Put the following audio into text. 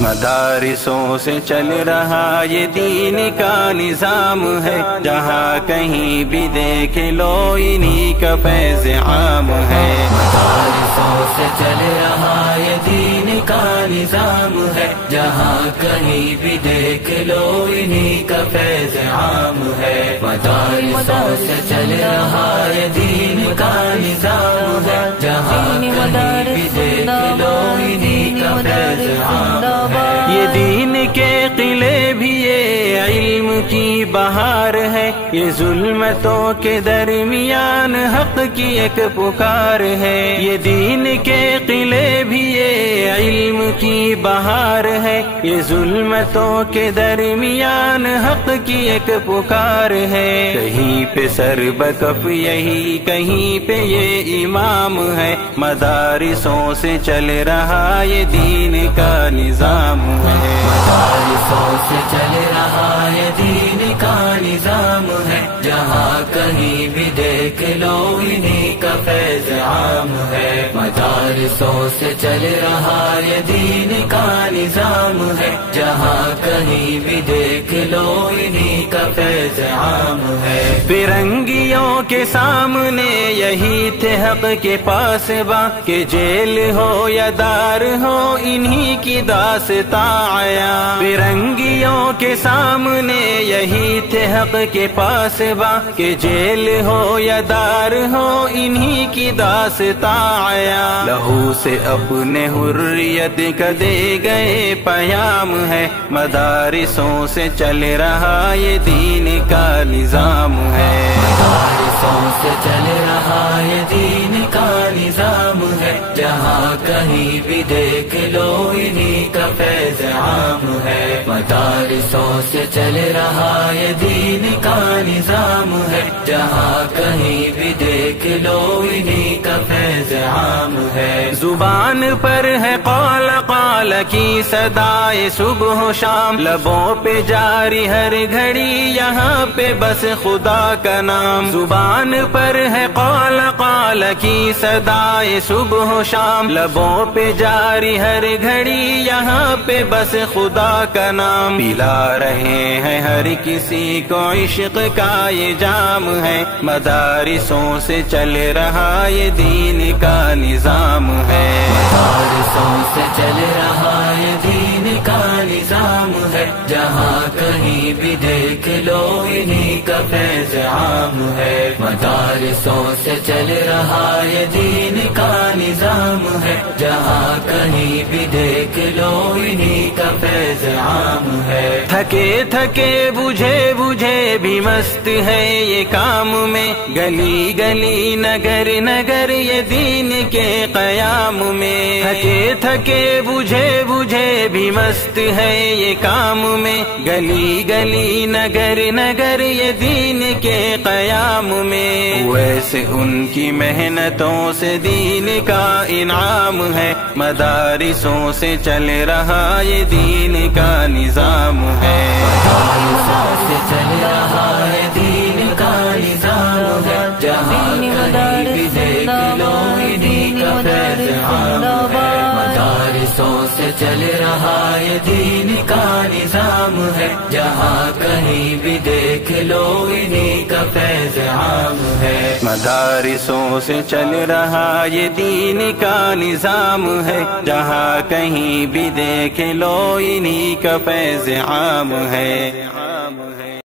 مدارسوں سے چل رہا یہ دین کا نظام ہے، جہاں کہیں بھی دیکھ لو انہی کا فیض عام ہے۔ مدارسوں سے چل رہا یہ دین کا نظام ہے، جہاں کہیں بھی دیکھ لو انہی کا فیض عام ہے۔ مدارسوں سے چل رہا یہ دین کا نظام ہے، جہاں کہیں بھی دیکھ لو انہی کا فیض عام ہے۔ یہ دین کے قلعے بھی یہ علم کی بہار ہے، یہ ظلمتوں کے درمیان حق کی ایک پکار ہے۔ یہ دین کے قلعے بھی یہ علم کی بہار ہے، یہ ظلمتوں کے درمیان حق کی ایک پکار ہے۔ کہیں پہ سر بکف یہی، کہیں پہ یہ امام ہے، مدارسوں سے چل رہا یہ دین کا نظام ہے۔ مدارسوں سے چل رہا یہ دین کا نظام ہے، جہاں کہیں بھی دیکھ لو انہی کا فیض عام ہے۔ مدارسوں سے چل رہا یہ دین کا نظام ہے، جہاں کہیں بھی دیکھ لو انہی کا فیض عام ہے۔ فرنگیوں کے سامنے یہی تھے حق کے پاسباں، کہ جیل ہو یا دار ہو انہی کی داستاں آیا۔ فرنگیوں کے سامنے یہی تھے حق کے پاسباں، کہ جیل ہو یا دار ہو انہی کی داستاں آیا۔ لہو سے اپنے حریت کا دے گئے پیام ہے، مدارسوں سے چل رہا یہ دین کا نظام ہے۔ مدارسوں سے چل رہا یہ دین کا نظام ہے، جہاں کہیں بھی دیکھ لو انہی کا فیض عام ہے۔ مدارسوں سے چل رہا یہ دین کا نظام ہے، جہاں کہیں بھی دیکھ لو انہی کا فیض عام ہے۔ زبان پر ہے قال قال کی صدائے صبح و شام، لبوں پہ جاری ہر گھڑی یہاں پہ بس خدا کا نام۔ زبان پر ہے قال قال کی صدائے صبح و شام، لبوں پہ جاری ہر گھڑی یہاں پہ بس خدا کا نام۔ پلا رہے ہیں ہر کسی کو عشق کا یہ جام ہے، مدارسوں سے چل رہا یہ دین کا نظام ہے۔ مدارسوں سے چل رہا یہ دین کا نظام ہے، جہاں کہیں بھی دیکھ لو انہی کا فیض عام ہے۔ مدارسوں سے چل رہا یہ دین کا نظام ہے، جہاں کہیں بھی دیکھ لو انہی کا فیض عام ہے۔ تھکے تھکے بجھے بجھے بھی مست ہے یہ کام میں، گلی گلی نگر نگر یہ دین کے قیام میں۔ تھکے تھکے بجھے بجھے بھی مست ہے یہ کام میں، گلی گلی نگر نگر یہ دین کے قیام میں۔ ویسے ان کی محنتوں سے دین کا انعام ہے، مدارسوں سے چل رہا یہ دین کا نظام ہے۔ مدارسوں سے چل رہا یہ دین کا نظام ہے، جہاں کہیں بھی دیکھ لو انہی کا فیض عام ہے۔ مدارسوں سے چل رہا یہ دین کا نظام ہے، جہاں کہیں بھی دیکھ لو انہی کا فیض عام ہے۔ مدارسوں سے چل رہا یہ دین کا نظام ہے، جہاں کہیں بھی دیکھ لو انہی کا فیض عام ہے۔